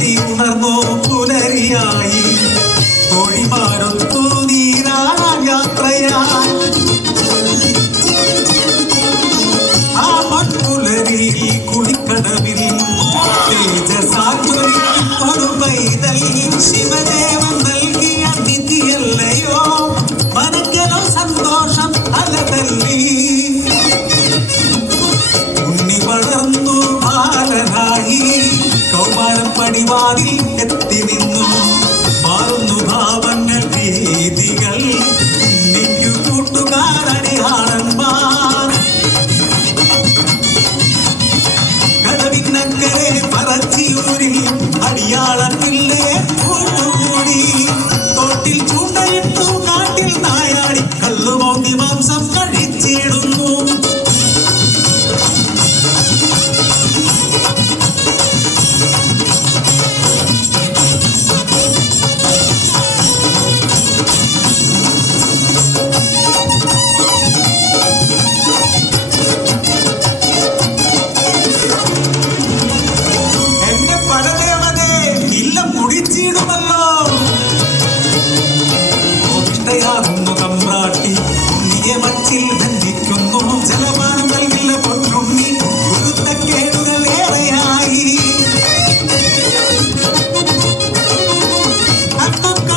തമ്പ്രാട്ടി ഉണർന്നോ പുലരിയായി തൊഴിമാരൊത്തു നീരാൻ യാത്രയായി ആ മൺപുലരി കുളിക്കടവിൽ തേജസാചൊരിക്കും ഒരു പൈതൽ ശിവദേവൻ പടിവാതിൽ എത്തി നിന്നു. മാറുന്നു ഭാവങ്ങൾ രീതികൾ. ഉണ്ണിക്കു കൂട്ടുകാരടിയാളന്മാർ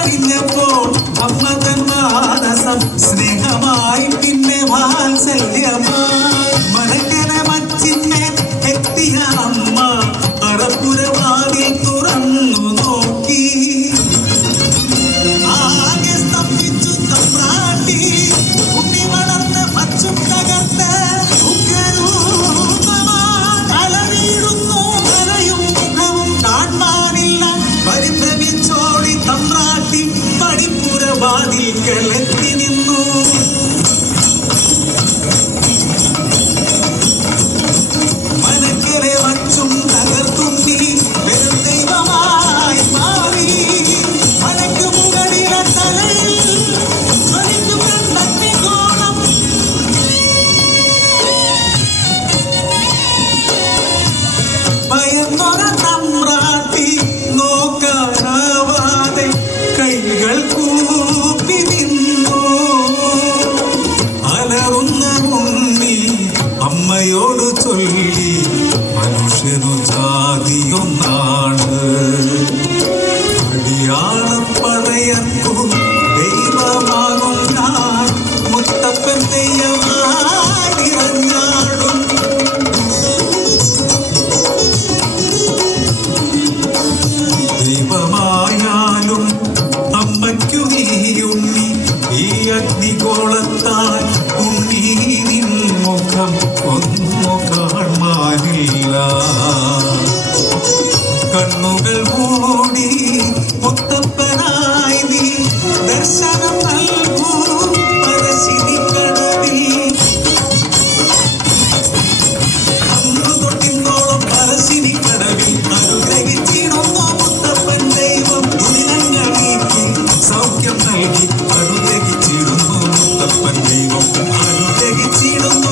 അത്തം കഴിഞ്ഞപ്പോൾ അമ്മ തൻ മാനസം സ്നേഹമായി പിന്നെ വാത്സല്യമായി മനക്കന മച്ചിന്നെ എത്തിയ അമ്മ അറപ്പുരവാതിൽ തുറന്നു നോക്കി. ആകെ സ്തംഭിച്ചു തമ്പ്രാട്ടി. കുട്ടി വളർന്ന് പച്ചും തകർത്ത് ഉഗ്രരൂപമായി പടിപ്പുരവാതിൽക്കൽ എത്തി അലറുന്ന അമ്മയോട് ചൊല്ലി മനുഷ്യനു ജാതിയൊന്നാണ് അടിയാളം പടയർക്കും ദൈവമാകും ഞാൻ. മുത്തപ്പൻ ഇറങ്ങാടും ദൈവമായാലും അമ്മയ്ക്കു നീ ഉണ്ണി ഈ അഗ്നികോളത്താൽ മുഖം ഒന്നു കാണാനില്ല കണ്ണുകൾ മൂടി മുത്തപ്പനായി നീ ദർശനം നൽകൂ. അനുഗ്രഹിച്ചിടുന്നു മുത്തപ്പൻ ദൈവം. ദുരിതങ്ങൾ നീക്കി സൗഖ്യം നൽകി പാവൻ ദൈവം അനുഗ്രഹിച്ചിടുന്നു